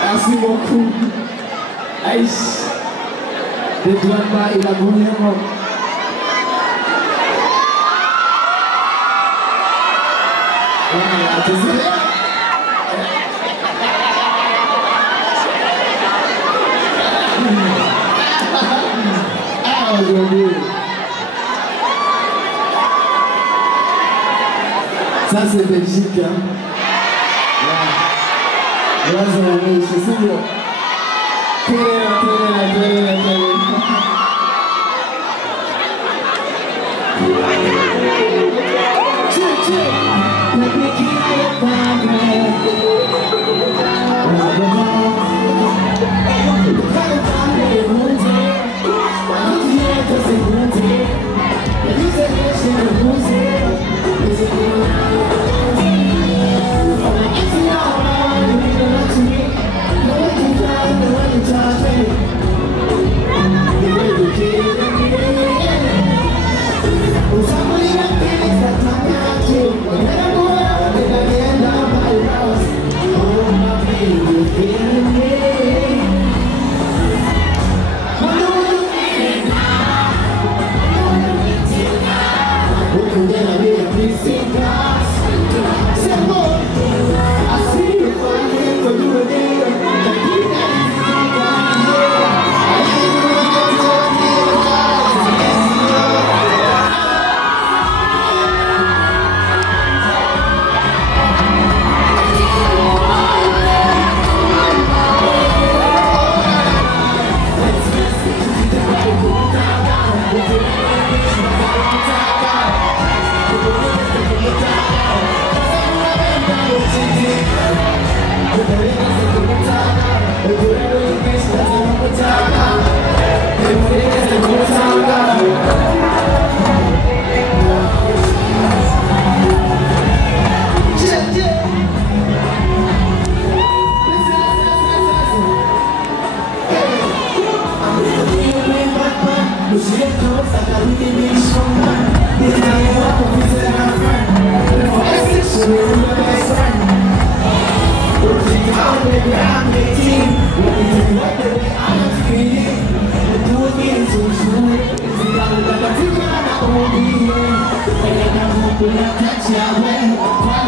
Merci beaucoup. Aïs. De Douamba et la Gouvernement. Ça c'est Belgique, hein. Là, c'est la même chose, c'est bon.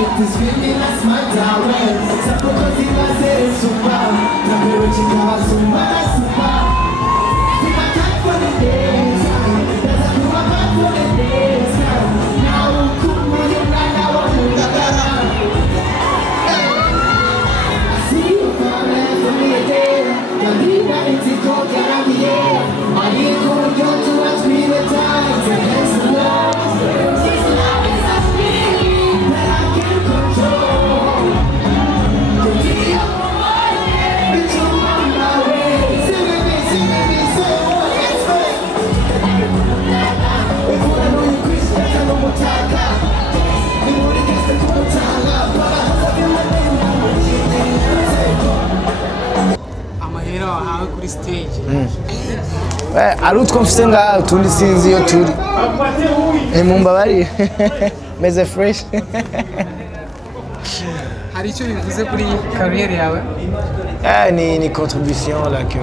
it is really that's my talent. Suppose it was a super, the very chica super, super. See my time for the days, there's a new one for the days. Now, come on, you're not now, I see you falling for me again. The lead that it's a cold and I'm here. I need to go to a screen of time. Against the walls, this love is a feeling that I can't control. The deal for my head, it's on my way. Singing me, so let's go. Before I know you, Chris, that's a normal time. You know the guess the cool time. But I hope you let me know what you think. Amahera wahawe kuri stage. Ari utwo mfise ngaha utundi sinzi iyo turi. Mumbabarire. Meze fresh. Hari icyo bivuze kuri career yawe? Ni contribution là que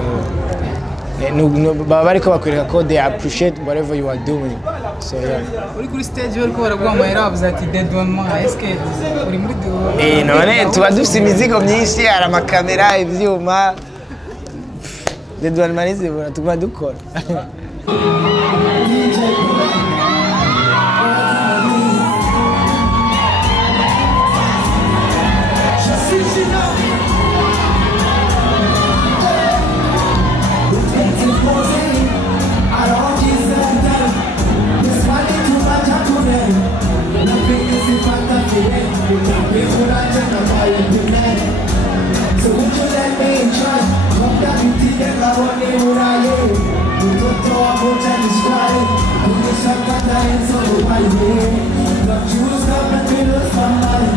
baba bariko bakwereka ko they appreciate whatever you are doing. So yeah. Uri kuri stage bariko baraguha amahera bavuze ati dead one more. Eske uri muri duo? None tuba dufise imizigo myinshi, hari amakamera, ivyuma. Dead one man is ibura tuguma dukora. So would you let me try? Come down to the end of one day when I am. You don't know how to describe. You wish I got that answer to my way. Don't you stop and be lost my mind.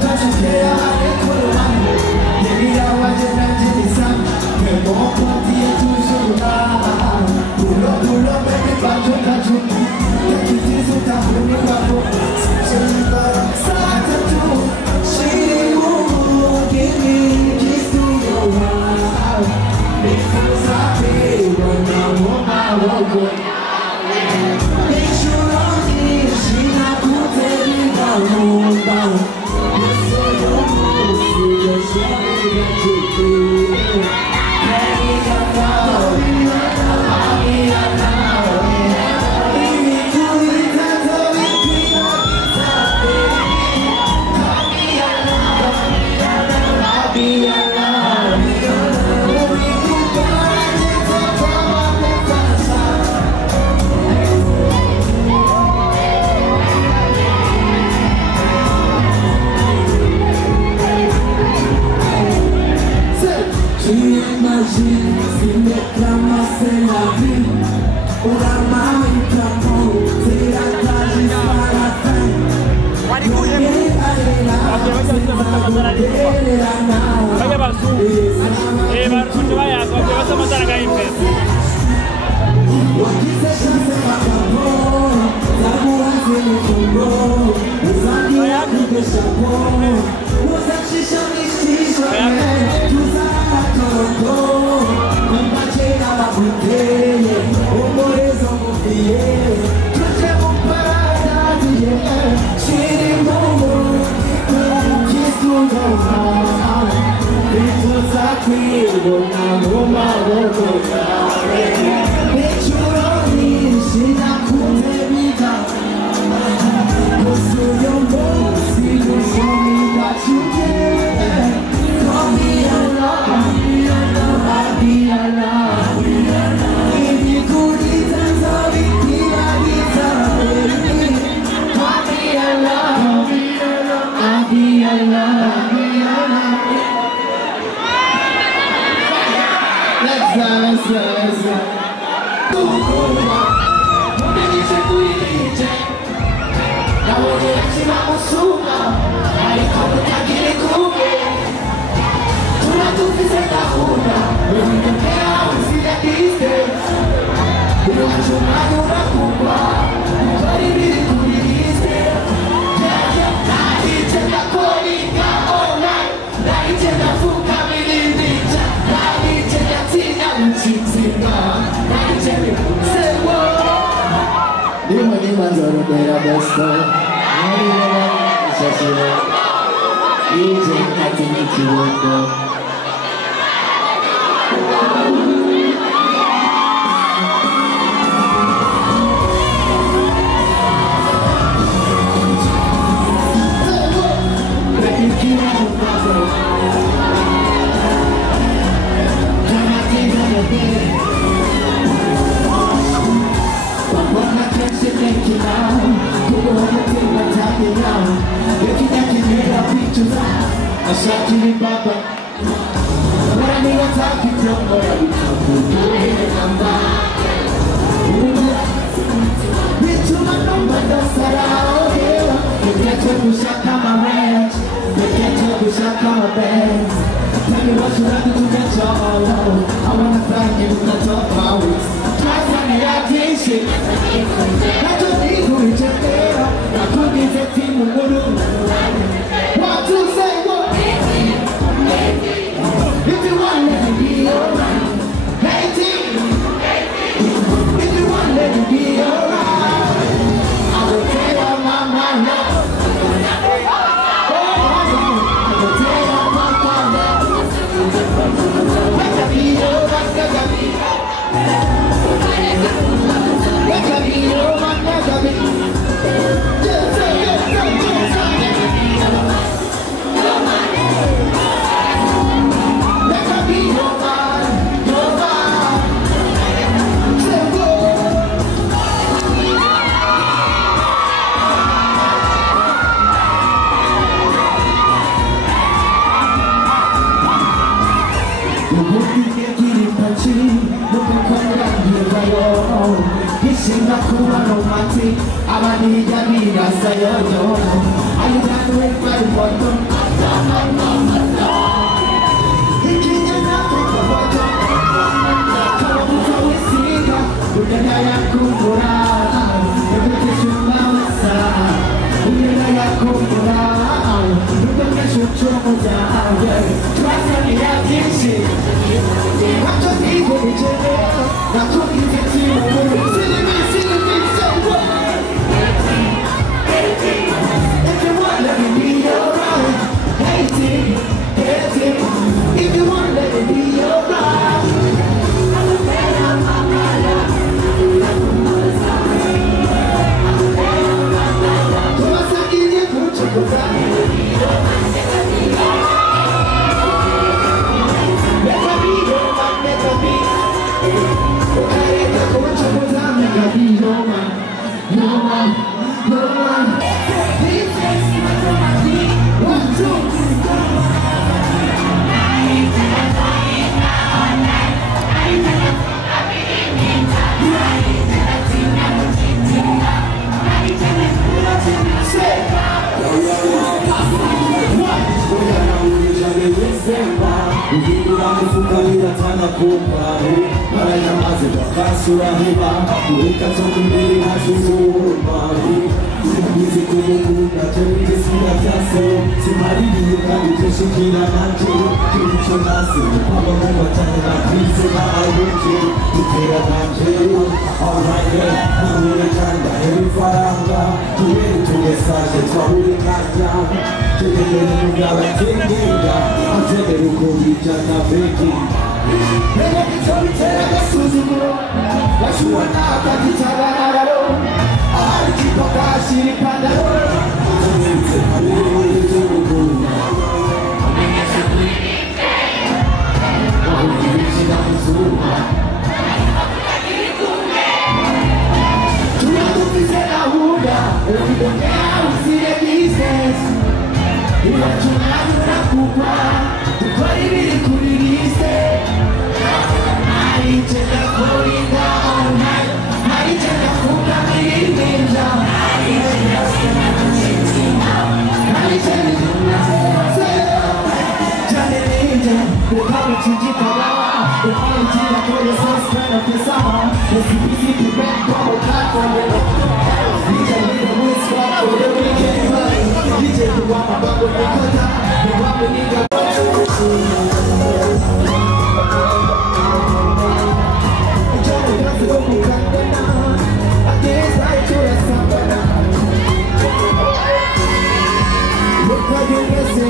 Don't you care how I get cool on you? Give me that watch and I'm in the sun. Get more party and to show now. Pull up, baby, back you. Get you this with that when you got for. So you got start to do. She won't give me. Because I feel when I'm on my road. Make sure I'm here, she not gonna tell me down. Yes, so you're gonna see the shit that you feel. Carry on now, Even to the times of it, we are I'll be alive. Tu imagines si me clamassait la vie. Pour la main, c'est la cage jusqu'à la fin. Demons are the best. easy, like to make you wonder.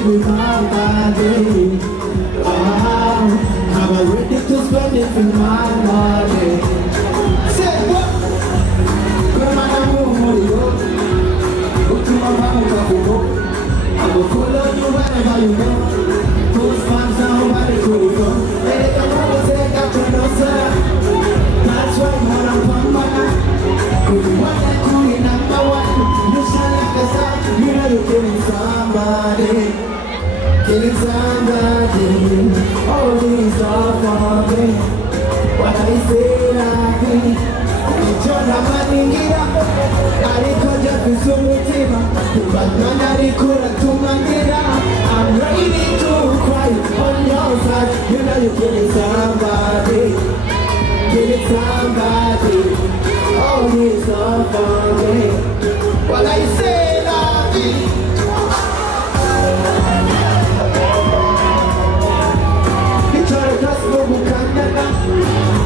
with my body. I'm ready to spend it with my money. Say what? Come on, I'm going to go to my mama. I will follow you wherever you go. Those fans are nobody could go. They don't know they got to know, sir. That's why you're a bummer. If you want that cool number one, you shine like a star. You know you're killing somebody. Killing somebody. All these stuff for me. What I say, I think. John, I'm running it up. I could just be so much. But man, I couldn't do my mirror. I'm ready to cry on your side. You know you're killing somebody. Killing somebody. All this stuff for me. What I say, love me. You try to just move to Canada.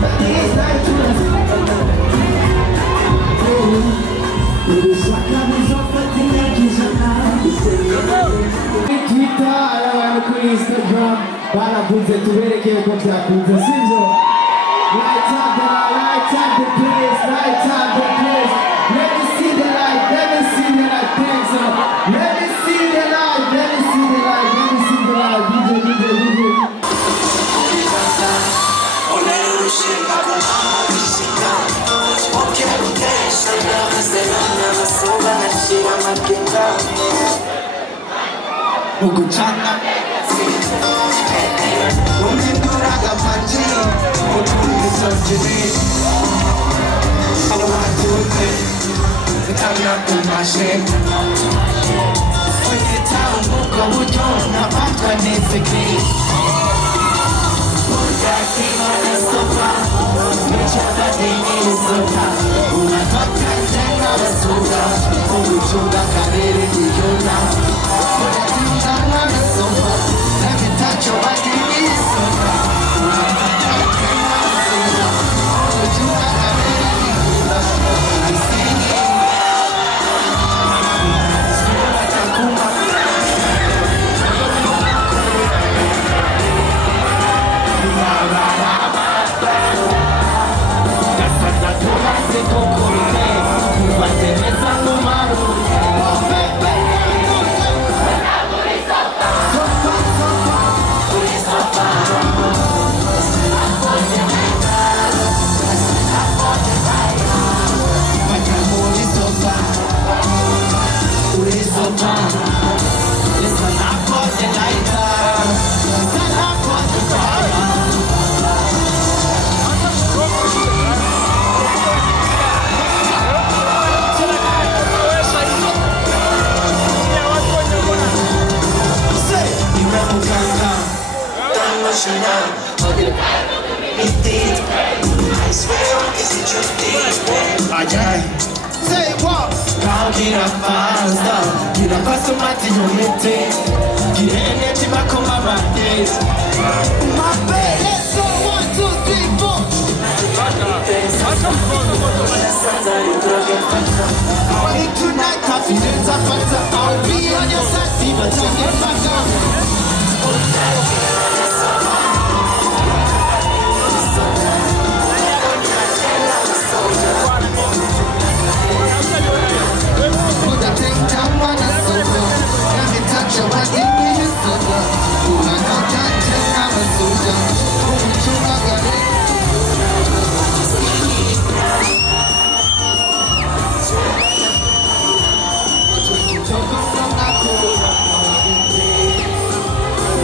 But it's like to Twitter, abantu kuri Instagram barakunze tubereke ko byakunze sibyo. Light up the place, light up the place. Let me see the light, let me see the light. Thanks, let me see the light, let me see the light, let me see the light. DJ. Uguchana uminduraga manje utuliza jini awatute utana kumashe kwenye taumuka ujona pata nifiki Udaki wana sofa Michaba dini sofa Unatoka jenga wa sofa Uguchunga kariri kiyona Unatinda wana sofa Nakitacho wa dini sofa Unatoka jenga wa sofa Uguchunga kariri kiyona Isingi Sura takuma Say what? Now get up faster. Get up faster, Mati, you hit it. Get in it, you back on my days. My bed, let's go. 1, 2, 3, 4. Party tonight, confidence, I find out. I'll be on your side, see my time, get back down.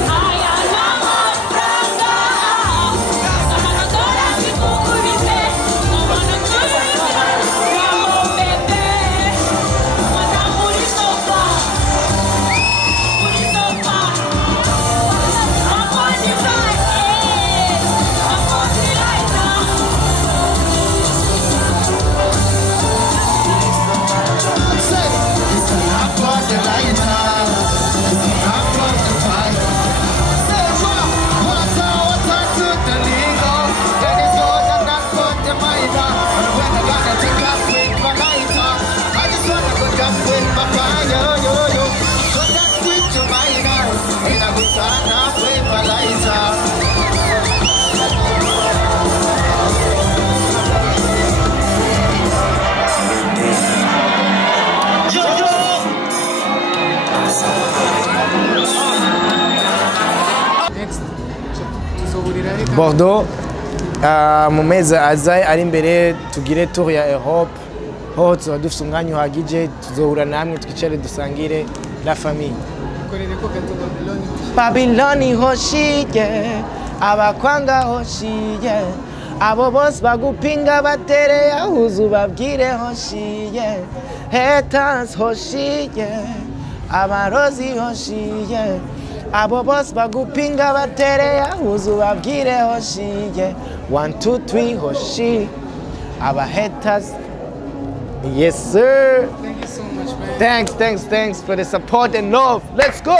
I am Bordeaux mu mezi aza ari imbere tugire tour ya Europe ho tuba dufite umwanya uhagije tuzohura namwe twicare dusangire la famille Babyloni hoshiye abakwanga hoshiye abo bose bagupinga batereye ahuzu babwire hoshiye haters hoshiye abarozi hoshiye abo bose bagupinga batereye ahuzu babwire hoshiye 1 2 3 hoshi aba haters. Yes sir. Thank you so much, man. Thanks for the support and love. Let's go.